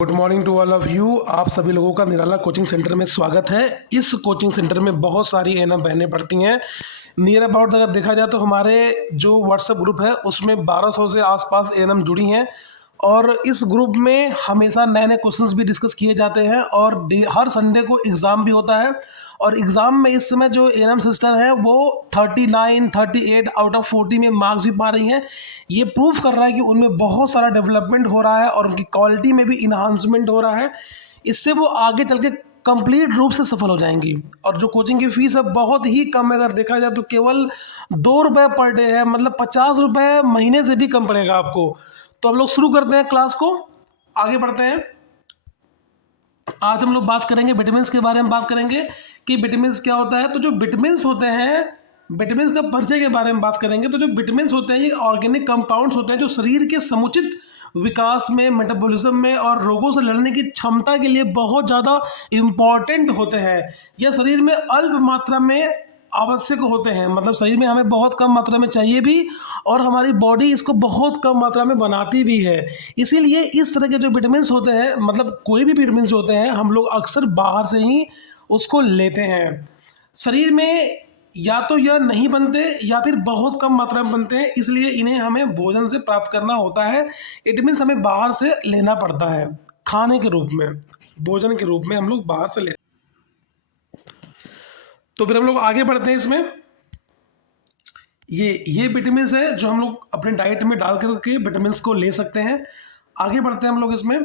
Good morning to all of you. आप सभी लोगों का निराला कोचिंग सेंटर में स्वागत है। इस कोचिंग सेंटर में बहुत सारी एएनएम बहनें पढ़ती हैं। नियर अबाउट अगर देखा जाए तो हमारे जो व्हाट्सएप ग्रुप है उसमें 1200 से आसपास एएनएम जुड़ी हैं और इस ग्रुप में हमेशा नए नए क्वेश्चंस भी डिस्कस किए जाते हैं और हर संडे को एग्ज़ाम भी होता है। और एग्ज़ाम में इस समय जो एएनएम सिस्टर हैं वो 39, 38 आउट ऑफ 40 में मार्क्स भी पा रही हैं। ये प्रूफ कर रहा है कि उनमें बहुत सारा डेवलपमेंट हो रहा है और उनकी क्वालिटी में भी इन्हांसमेंट हो रहा है। इससे वो आगे चल के कंप्लीट रूप से सफल हो जाएंगी। और जो कोचिंग की फ़ीस है बहुत ही कम है, अगर देखा जाए तो केवल 2 रुपये पर डे है, मतलब 50 रुपये महीने से भी कम पड़ेगा आपको। तो हम लोग शुरू करते हैं क्लास को, आगे बढ़ते हैं। आज हम लोग बात करेंगे विटामिन्स के बारे में, बात करेंगे कि विटामिन्स क्या होता है। तो जो विटामिन्स होते हैं, विटामिन्स का परिचय के बारे में बात करेंगे। तो जो विटामिन्स होते हैं ये ऑर्गेनिक कंपाउंड्स होते हैं जो शरीर के समुचित विकास में, मेटाबॉलिज्म में और रोगों से लड़ने की क्षमता के लिए बहुत ज़्यादा इम्पॉर्टेंट होते हैं। यह शरीर में अल्प मात्रा में आवश्यक होते हैं, मतलब शरीर में हमें बहुत कम मात्रा में चाहिए भी और हमारी बॉडी इसको बहुत कम मात्रा में बनाती भी है। इसीलिए इस तरह के जो विटामिन्स होते हैं, मतलब कोई भी विटामिन्स होते हैं, हम लोग अक्सर बाहर से ही उसको लेते हैं। शरीर में या तो यह नहीं बनते या फिर बहुत कम मात्रा में बनते हैं, इसलिए इन्हें हमें भोजन से प्राप्त करना होता है। इट मीन्स हमें बाहर से लेना पड़ता है, खाने के रूप में, भोजन के रूप में हम लोग बाहर से लेते हैं। तो फिर हम लोग आगे बढ़ते हैं। इसमें ये विटामिन्स है जो हम लोग अपने डाइट में डाल करके विटामिन्स को ले सकते हैं। आगे बढ़ते हैं हम लोग। इसमें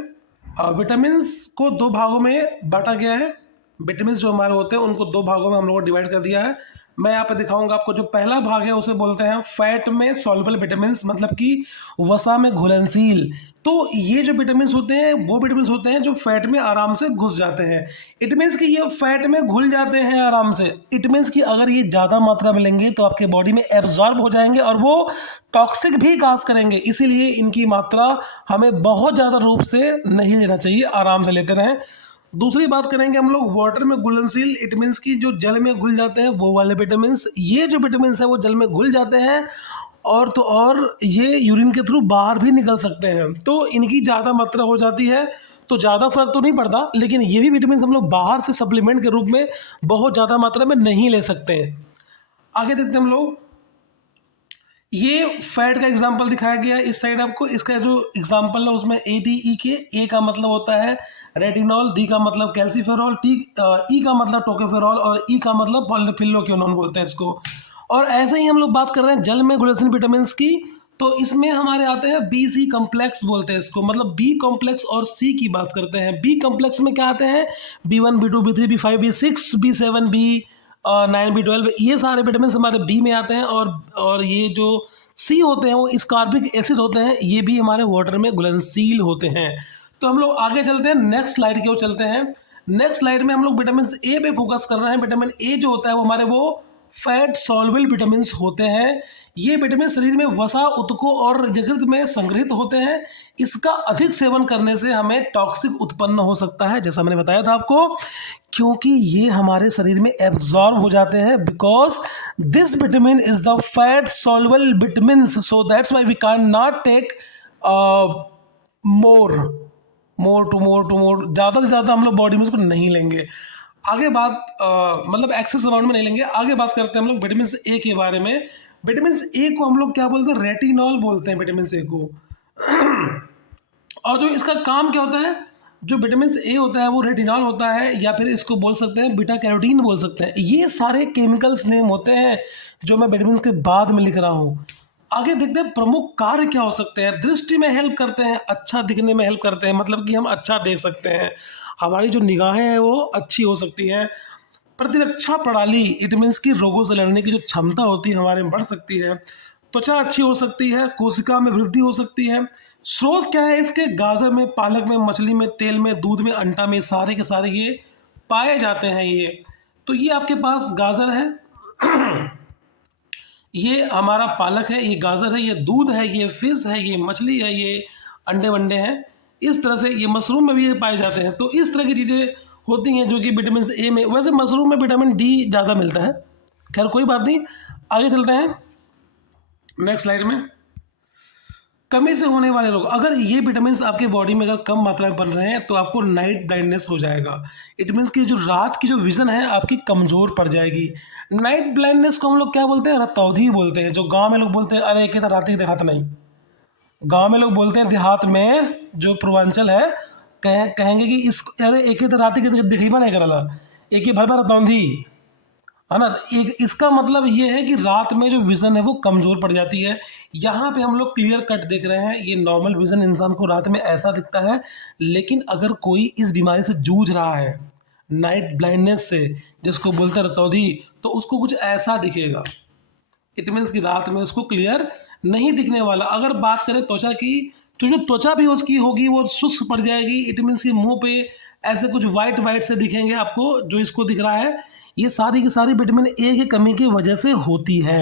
विटामिन्स को 2 भागों में बांटा गया है। विटामिन्स जो हमारे होते हैं उनको 2 भागों में हम लोगों को डिवाइड कर दिया है। मैं यहाँ पे दिखाऊंगा आपको। जो पहला भाग है उसे बोलते हैं फैट में सॉल्युबल विटामिन्स, मतलब कि वसा में घुलनशील। तो ये जो विटामिन्स होते हैं वो विटामिन्स होते हैं जो फैट में आराम से घुस जाते हैं। इट मीन्स कि ये फैट में घुल जाते हैं आराम से। इट मीन्स कि अगर ये ज़्यादा मात्रा में लेंगे तो आपके बॉडी में एब्जॉर्ब हो जाएंगे और वो टॉक्सिक भी काज करेंगे। इसीलिए इनकी मात्रा हमें बहुत ज़्यादा रूप से नहीं लेना चाहिए, आराम से लेते रहें। दूसरी बात करेंगे हम लोग वाटर में घुलनशील। इट मीन्स कि जो जल में घुल जाते हैं वो वाले विटामिन्स। ये जो विटामिन्स है वो जल में घुल जाते हैं और तो और ये यूरिन के थ्रू बाहर भी निकल सकते हैं। तो इनकी ज़्यादा मात्रा हो जाती है तो ज़्यादा फर्क तो नहीं पड़ता, लेकिन ये भी विटामिन्स हम लोग बाहर से सप्लीमेंट के रूप में बहुत ज़्यादा मात्रा में नहीं ले सकते हैं। आगे देखते हैं हम लोग। ये फैट का एग्जांपल दिखाया गया है इस साइड आपको। इसका जो एग्जांपल है उसमें ADEK, ए का मतलब होता है रेटिनॉल, डी का मतलब कैल्सीफेरॉल, ई का मतलब टोकोफेरॉल और ई का मतलब पॉलीफिनोलिक्विनोन बोलते हैं इसको। और ऐसे ही हम लोग बात कर रहे हैं जल में घुलनशील विटामिन्स की। तो इसमें हमारे आते हैं BC कॉम्प्लेक्स बोलते हैं इसको, मतलब B कॉम्प्लेक्स और C की बात करते हैं। B कॉम्प्लेक्स में क्या आते हैं? B1, B2, B3, B5, B6, B7, B9, B12, ये सारे विटामिन हमारे बी में आते हैं। और ये जो सी होते हैं वो स्कार्बिक एसिड होते हैं, ये भी हमारे वाटर में घुलनशील होते हैं। तो हम लोग आगे चलते हैं, नेक्स्ट स्लाइड की ओर चलते हैं। नेक्स्ट स्लाइड में हम लोग विटामिन ए पे फोकस कर रहे हैं। विटामिन ए जो होता है वो हमारे वो फैट सॉल्युबल विटामिन होते हैं। ये विटामिन शरीर में वसा, ऊतकों और यकृत में संग्रहित होते हैं। इसका अधिक सेवन करने से हमें टॉक्सिक उत्पन्न हो सकता है, जैसा मैंने बताया था आपको, क्योंकि ये हमारे शरीर में एब्जॉर्ब हो जाते हैं। Because this vitamin is the fat soluble vitamin, so that's why we can not take more ज़्यादा से ज़्यादा हम लोग बॉडी में उसको नहीं लेंगे। आगे बात मतलब एक्सेस अमाउंट में नहीं लेंगे। आगे बात करते हैं हम लोग विटामिन ए के बारे में। विटामिन ए को हम लोग क्या बोलते हैं? रेटिनॉल बोलते हैं विटामिन ए को। और जो इसका काम क्या होता है, जो विटामिन ए होता है वो रेटिनॉल होता है, या फिर इसको बोल सकते हैं बीटा कैरोटीन बोल सकते हैं। ये सारे केमिकल्स नेम होते हैं जो मैं विटामिन के बाद में लिख रहा हूँ। आगे देखते हैं प्रमुख कार्य क्या हो सकते हैं। दृष्टि में हेल्प करते हैं, अच्छा दिखने में हेल्प करते हैं, मतलब कि हम अच्छा देख सकते हैं, हमारी जो निगाहें हैं वो अच्छी हो सकती हैं। प्रतिरक्षा प्रणाली, इट मीन्स की रोगों से लड़ने की जो क्षमता होती है हमारे में बढ़ सकती है। त्वचा अच्छी हो सकती है, कोशिका में वृद्धि हो सकती है। स्रोत क्या है इसके? गाजर में, पालक में, मछली में, तेल में, दूध में, अंडा में, सारे के सारे ये पाए जाते हैं। ये तो ये आपके पास गाजर है, ये हमारा पालक है, ये गाजर है, ये दूध है, ये फिश है, ये मछली है, ये अंडे वंडे हैं। इस तरह से ये मशरूम में भी पाए जाते हैं। तो इस तरह की चीज़ें होती हैं जो कि विटामिन ए में, वैसे मशरूम में विटामिन डी ज़्यादा मिलता है। खैर कोई बात नहीं, आगे चलते हैं नेक्स्ट स्लाइड में। कमी से होने वाले रोग, अगर ये विटामिन आपके बॉडी में अगर कम मात्रा में बन रहे हैं तो आपको नाइट ब्लाइंडनेस हो जाएगा। इट मीन्स कि जो रात की जो विजन है आपकी कमज़ोर पड़ जाएगी। नाइट ब्लाइंडनेस को हम लोग क्या बोलते हैं? रतौंधी बोलते हैं। जो गांव में लोग बोलते हैं अरे एक रात ही देहात नहीं, गांव में लोग बोलते हैं, देहात में जो पूर्वांचल है कहेंगे कि इस अरे एक ही रात के दिखेबा नहीं करला, एक ही भर भर रतौंधी, है ना। एक इसका मतलब ये है कि रात में जो विज़न है वो कमज़ोर पड़ जाती है। यहाँ पे हम लोग क्लियर कट देख रहे हैं, ये नॉर्मल विज़न इंसान को रात में ऐसा दिखता है, लेकिन अगर कोई इस बीमारी से जूझ रहा है, नाइट ब्लाइंडनेस से, जिसको बोलते हैं रतौंधी, तो उसको कुछ ऐसा दिखेगा। इट मीन्स कि रात में उसको क्लियर नहीं दिखने वाला। अगर बात करें त्वचा की, तो जो त्वचा भी उसकी होगी वो शुष्क पड़ जाएगी। इट मीन्स कि मुंह पे ऐसे कुछ वाइट वाइट से दिखेंगे आपको, जो इसको दिख रहा है। ये सारी की सारी विटामिन ए की कमी की वजह से होती है।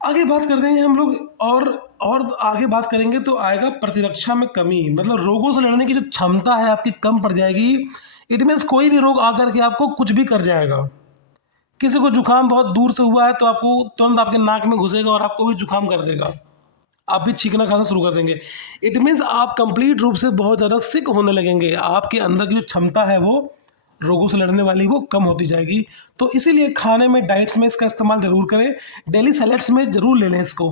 आगे बात करते हैं हम लोग, और आगे बात करेंगे तो आएगा प्रतिरक्षा में कमी, मतलब रोगों से लड़ने की जो क्षमता है आपकी कम पड़ जाएगी। इट मीन्स कोई भी रोग आकर के आपको कुछ भी कर जाएगा। किसी को जुकाम बहुत दूर से हुआ है तो आपको तुरंत आपके नाक में घुसेगा और आपको भी जुकाम कर देगा, आप भी छींकना खाना शुरू कर देंगे। इट मीन्स आप कंप्लीट रूप से बहुत ज़्यादा सिक होने लगेंगे। आपके अंदर की जो क्षमता है वो रोगों से लड़ने वाली वो कम होती जाएगी। तो इसीलिए खाने में, डाइट्स में इसका इस्तेमाल ज़रूर करें, डेली सैलेड्स में ज़रूर ले लें इसको।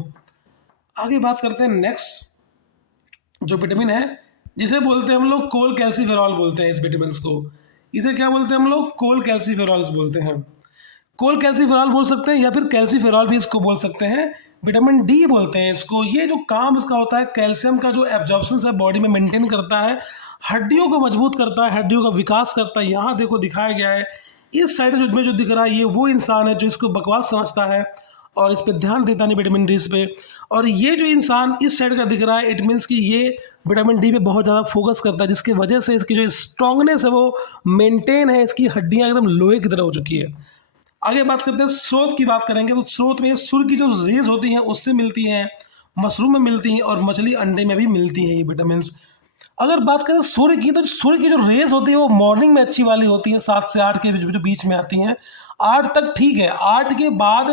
आगे बात करते हैं नेक्स्ट जो विटामिन है, जिसे बोलते हैं हम लोग कोल कैल्सीफेरॉल बोलते हैं। इस विटामिन को इसे क्या बोलते हैं हम लोग? कोल कैल्सीफेरॉल्स बोलते हैं। कोल कैल्सीफेरॉल बोल सकते हैं या फिर कैल्सीफेरॉल भी इसको बोल सकते हैं। विटामिन डी बोलते हैं इसको। ये जो काम इसका होता है, कैल्शियम का जो एब्जॉर्प्शन है बॉडी में मेंटेन करता है, हड्डियों को मजबूत करता है, हड्डियों का विकास करता है। यहाँ देखो दिखाया गया है, इस साइड में जो दिख रहा है ये वो इंसान है जो इसको बकवास समझता है और इस पर ध्यान देता नहीं, विटामिन डी पे। और ये जो इंसान इस साइड का दिख रहा है, इट मीन्स कि ये विटामिन डी पे बहुत ज़्यादा फोकस करता है, जिसकी वजह से इसकी जो स्ट्रांगनेस है वो मेंटेन है। इसकी हड्डियाँ एकदम लोहे की तरह हो चुकी है। आगे बात करते हैं स्रोत की बात करेंगे, तो स्रोत में सूर्य की जो रेज होती हैं उससे मिलती हैं, मशरूम में मिलती हैं और मछली अंडे में भी मिलती हैं ये विटामिन। अगर बात करें सूर्य की, तो सूर्य की जो रेज होती है वो मॉर्निंग में अच्छी वाली होती हैं, 7 से 8 के जो बीच में आती हैं। 8 तक ठीक है, 8 के बाद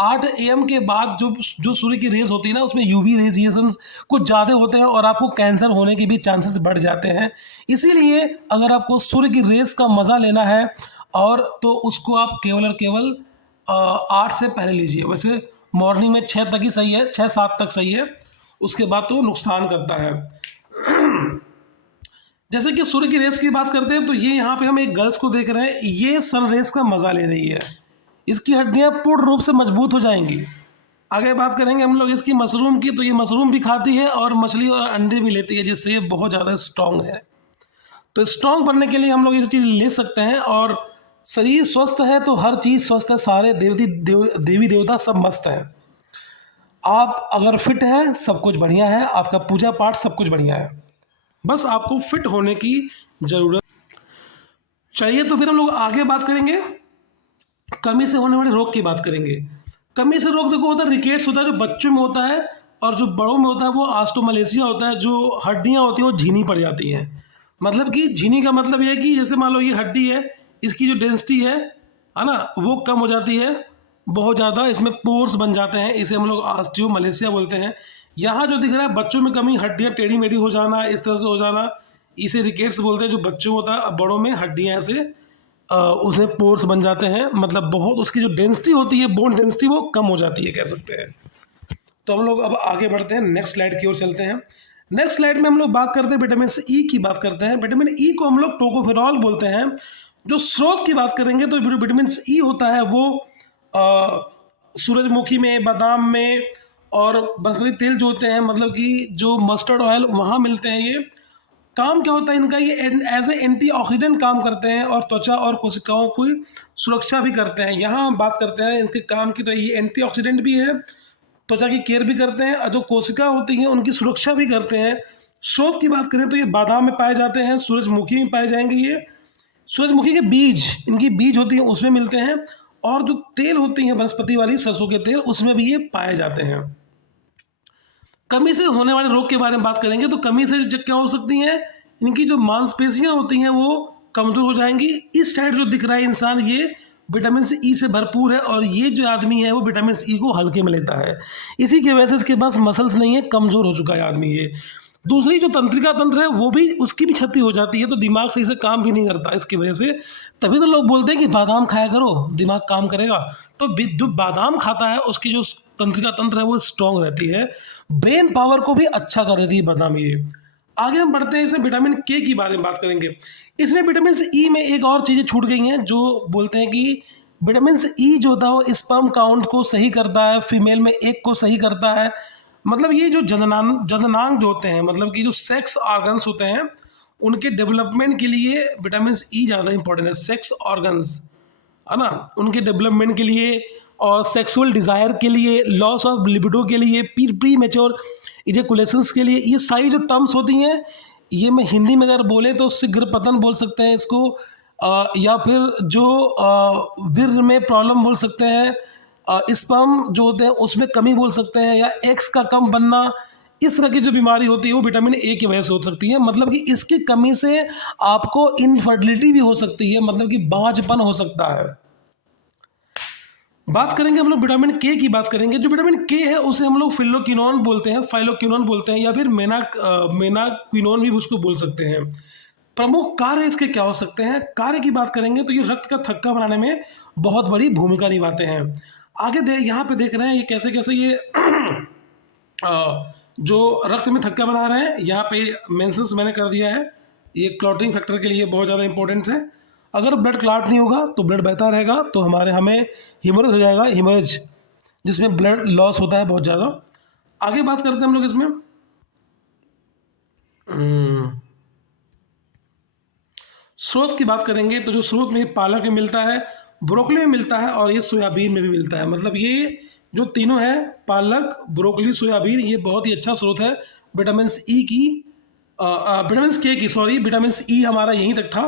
8 AM के बाद जो सूर्य की रेज होती है ना, उसमें यूवी रेडिएशंस कुछ ज़्यादा होते हैं और आपको कैंसर होने के भी चांसेस बढ़ जाते हैं। इसीलिए अगर आपको सूर्य की रेज का मज़ा लेना है और तो उसको आप केवल और केवल 8 से पहले लीजिए। वैसे मॉर्निंग में 6 तक ही सही है, 6-7 तक सही है, उसके बाद तो नुकसान करता है। जैसे कि सूर्य की रेस की बात करते हैं, तो ये यहाँ पे हम एक गर्ल्स को देख रहे हैं, ये सन रेस का मज़ा ले रही है, इसकी हड्डियाँ पूर्ण रूप से मजबूत हो जाएंगी। आगे बात करेंगे हम लोग इसकी मशरूम की, तो ये मशरूम भी खाती है और मछली और अंडे भी लेती है, जिससे ये बहुत ज़्यादा स्ट्रॉन्ग है। तो स्ट्रॉन्ग बनने के लिए हम लोग ये चीज़ ले सकते हैं। और शरीर स्वस्थ है तो हर चीज़ स्वस्थ है, सारे देवी देवता सब मस्त हैं। आप अगर फिट हैं सब कुछ बढ़िया है, आपका पूजा पाठ सब कुछ बढ़िया है, बस आपको फिट होने की ज़रूरत चाहिए। तो फिर हम लोग आगे बात करेंगे, कमी से होने वाले रोग की बात करेंगे। कमी से रोग देखो होता है रिकेट्स होता है, जो बच्चों में होता है, और जो बड़ों में होता है वो ऑस्टियोमलेसिया होता है। जो हड्डियाँ होती हैं वो झीनी पड़ जाती हैं। मतलब कि झीनी का मतलब ये है कि जैसे मान लो ये हड्डी है, इसकी जो डेंसिटी है ना, वो कम हो जाती है बहुत ज़्यादा, इसमें पोर्स बन जाते हैं, इसे हम लोग ऑस्टियोमलेसिया बोलते हैं। यहाँ जो दिख रहा है बच्चों में कमी, हड्डियाँ टेढ़ी मेढ़ी हो जाना, इस तरह से हो जाना, इसे रिकेट्स बोलते हैं। जो बच्चों में होता है, बड़ों में हड्डियाँ ऐसे उसमें पोर्स बन जाते हैं, मतलब बहुत उसकी जो डेंसिटी होती है, बोन डेंसिटी, वो कम हो जाती है, कह सकते हैं। तो हम लोग अब आगे बढ़ते हैं, नेक्स्ट स्लाइड की ओर चलते हैं। नेक्स्ट स्लाइड में हम लोग बात करते हैं विटामिन ई की बात करते हैं। विटामिन ई को हम लोग टोकोफेरॉल बोलते हैं। जो स्रोत की बात करेंगे तो विटामिन ई होता है वो सूरजमुखी में, बादाम में, और बासमती तेल जो होते हैं, मतलब कि जो मस्टर्ड ऑयल, वहाँ मिलते हैं। ये काम क्या होता है इनका, ये एज ए एंटीऑक्सीडेंट काम करते हैं और त्वचा और कोशिकाओं की सुरक्षा भी करते हैं। यहाँ हम बात करते हैं इनके काम की, तो ये एंटीऑक्सीडेंट भी है, त्वचा की केयर भी करते हैं, और जो कोशिका होती हैं उनकी सुरक्षा भी करते हैं। स्रोत की बात करें तो ये बादाम में पाए जाते हैं, सूरजमुखी में पाए जाएंगे। ये सूरजमुखी के बीज, इनकी बीज होती हैं उसमें मिलते हैं, और जो तेल होती हैं वनस्पति वाली, सरसों के तेल, उसमें भी ये पाए जाते हैं। कमी से होने वाले रोग के बारे में बात करेंगे, तो कमी से क्या हो सकती हैं, इनकी जो मांसपेशियां होती हैं वो कमज़ोर हो जाएंगी। इस साइड जो दिख रहा है इंसान, ये विटामिन ई से भरपूर है और ये जो आदमी है वो विटामिन ई को हल्के में लेता है। इसी की वजह से इसके पास मसल्स नहीं है, कमज़ोर हो चुका है आदमी ये। दूसरी जो तंत्रिका तंत्र है वो भी, उसकी भी क्षति हो जाती है, तो दिमाग सही से काम भी नहीं करता इसकी वजह से। तभी तो लोग बोलते हैं कि बादाम खाया करो, दिमाग काम करेगा। तो जो बादाम खाता है उसकी जो तंत्रिका तंत्र है वो स्ट्रांग रहती है, ब्रेन पावर को भी अच्छा कर देती है बादाम ये। आगे हम बढ़ते हैं, इसमें विटामिन के की बारे में बात करेंगे। इसमें विटामिन ई में एक और चीज़ें छूट गई हैं, जो बोलते हैं कि विटामिन ई जो होता है वो स्पर्म काउंट को सही करता है, फीमेल में एग को सही करता है। मतलब ये जो जननांग जो होते हैं, मतलब कि जो सेक्स ऑर्गन्स होते हैं, उनके डेवलपमेंट के लिए विटामिन ई ज़्यादा इंपॉर्टेंट है। सेक्स ऑर्गन्स है ना, उनके डेवलपमेंट के लिए और सेक्सुअल डिज़ायर के लिए, लॉस ऑफ लिबिडो के लिए, प्री मैच्योर इजैकुलेशंस के लिए, ये सारी जो टर्म्स होती हैं, ये मैं हिंदी में अगर बोले तो शीघ्र पतन बोल सकते हैं इसको, या फिर जो वीर्य में प्रॉब्लम बोल सकते हैं, स्पर्म जो होते हैं उसमें कमी बोल सकते हैं, या एक्स का कम बनना, इस तरह की जो बीमारी होती है वो विटामिन ए की वजह से हो सकती है। मतलब कि इसकी कमी से आपको इनफर्टिलिटी भी हो सकती है, मतलब कि बांझपन हो सकता है। बात करेंगे हम लोग विटामिन के की बात करेंगे। जो विटामिन के है उसे हम लोग फिलोक्विनोन बोलते हैं, फाइलोक्विनोन बोलते हैं, या फिर मेनाक्विनोन भी उसको बोल सकते हैं। प्रमुख कार्य इसके क्या हो सकते हैं? कार्य की बात करेंगे तो ये रक्त का थक्का बनाने में बहुत बड़ी भूमिका निभाते हैं। आगे यहाँ पे देख रहे हैं ये कैसे कैसे ये जो रक्त में थक्का बना रहे हैं, यहाँ पे मेंशंस मैंने कर दिया है। ये क्लॉटिंग फैक्टर के लिए बहुत ज़्यादा इंपॉर्टेंस है। अगर ब्लड क्लॉट नहीं होगा तो ब्लड बहता रहेगा, तो हमें हीमोरेज हो जाएगा, हीमोरेज जिसमें ब्लड लॉस होता है बहुत ज़्यादा। आगे बात करते हैं हम लोग इसमें स्रोत की बात करेंगे। तो जो स्रोत में पालक में मिलता है, ब्रोकली में मिलता है, और ये सोयाबीन में भी मिलता है। मतलब ये जो तीनों है, पालक, ब्रोकली, सोयाबीन, ये बहुत ही अच्छा स्रोत है विटामिन ई की, विटामिन के की, सॉरी, विटामिन ई हमारा यहीं तक था,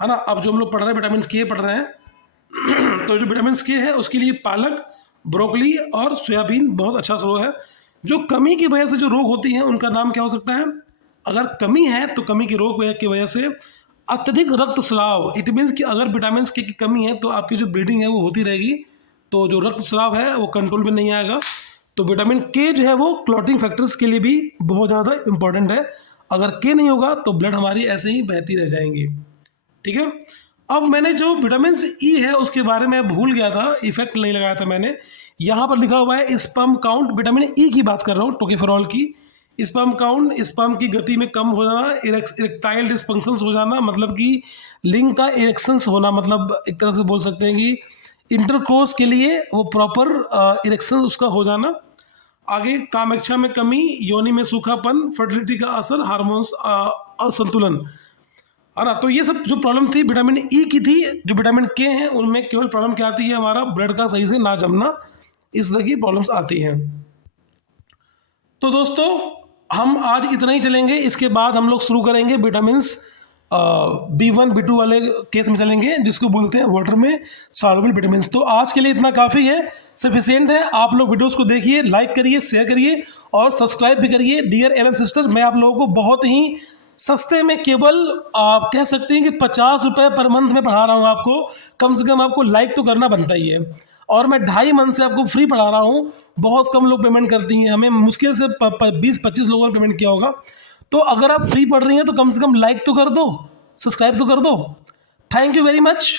है ना। अब जो हम लोग पढ़ रहे हैं विटामिन के पढ़ रहे हैं तो जो विटामिन के है उसके लिए पालक, ब्रोकली और सोयाबीन बहुत अच्छा स्रोत है। जो कमी की वजह से जो रोग होती हैं उनका नाम क्या हो सकता है? अगर कमी है तो कमी के रोग की वजह से अत्यधिक रक्तस्राव, इट मीन्स कि अगर विटामिन के की कमी है तो आपकी जो ब्लीडिंग है वो होती रहेगी, तो जो रक्तस्राव है वो कंट्रोल में नहीं आएगा। तो विटामिन के जो है वो क्लॉटिंग फैक्टर्स के लिए भी बहुत ज़्यादा इंपॉर्टेंट है। अगर के नहीं होगा तो ब्लड हमारी ऐसे ही बहती रह जाएंगी, ठीक है। अब मैंने जो विटामिन ई है उसके बारे में भूल गया था, इफेक्ट नहीं लगाया था मैंने। यहाँ पर लिखा हुआ है स्पर्म काउंट, विटामिन ई की बात कर रहा हूँ, टोकोफेरॉल की। स्पर्म काउंट, स्पर्म की गति में कम हो जाना, इरेक्टाइल डिस्फंक्शंस हो जाना, मतलब कि लिंग का इरेक्शंस होना, मतलब एक तरह से बोल सकते हैं कि इंटरकोर्स के लिए वो प्रॉपर इरेक्शन उसका हो जाना। आगे कामेच्छा में कमी, योनि में सूखापन, फर्टिलिटी का असर, हार्मोन्स असंतुलन, है ना। तो ये सब जो प्रॉब्लम थी विटामिन ई की थी। जो विटामिन के हैं उनमें केवल प्रॉब्लम क्या आती है, हमारा ब्लड का सही से ना जमना, इस तरह की प्रॉब्लम्स आती हैं। तो दोस्तों हम आज इतना ही चलेंगे, इसके बाद हम लोग शुरू करेंगे विटामिन B1 B2 वाले केस में चलेंगे, जिसको बोलते हैं वाटर में सॉल्युबल विटामिन। तो आज के लिए इतना काफ़ी है, सफिशिएंट है। आप लोग वीडियोस को देखिए, लाइक करिए, शेयर करिए और सब्सक्राइब भी करिए। डियर एलएम सिस्टर, मैं आप लोगों को बहुत ही सस्ते में, केवल आप कह सकते हैं कि 50 रुपये पर मंथ में पढ़ा रहा हूँ आपको। कम से कम आपको लाइक तो करना बनता ही है। और मैं 2.5 मंथ से आपको फ्री पढ़ा रहा हूँ। बहुत कम लोग पेमेंट करती हैं, हमें मुश्किल से 20-25 लोगों ने पेमेंट किया होगा। तो अगर आप फ्री पढ़ रही हैं तो कम से कम लाइक तो कर दो, सब्सक्राइब तो कर दो। Thank you very much.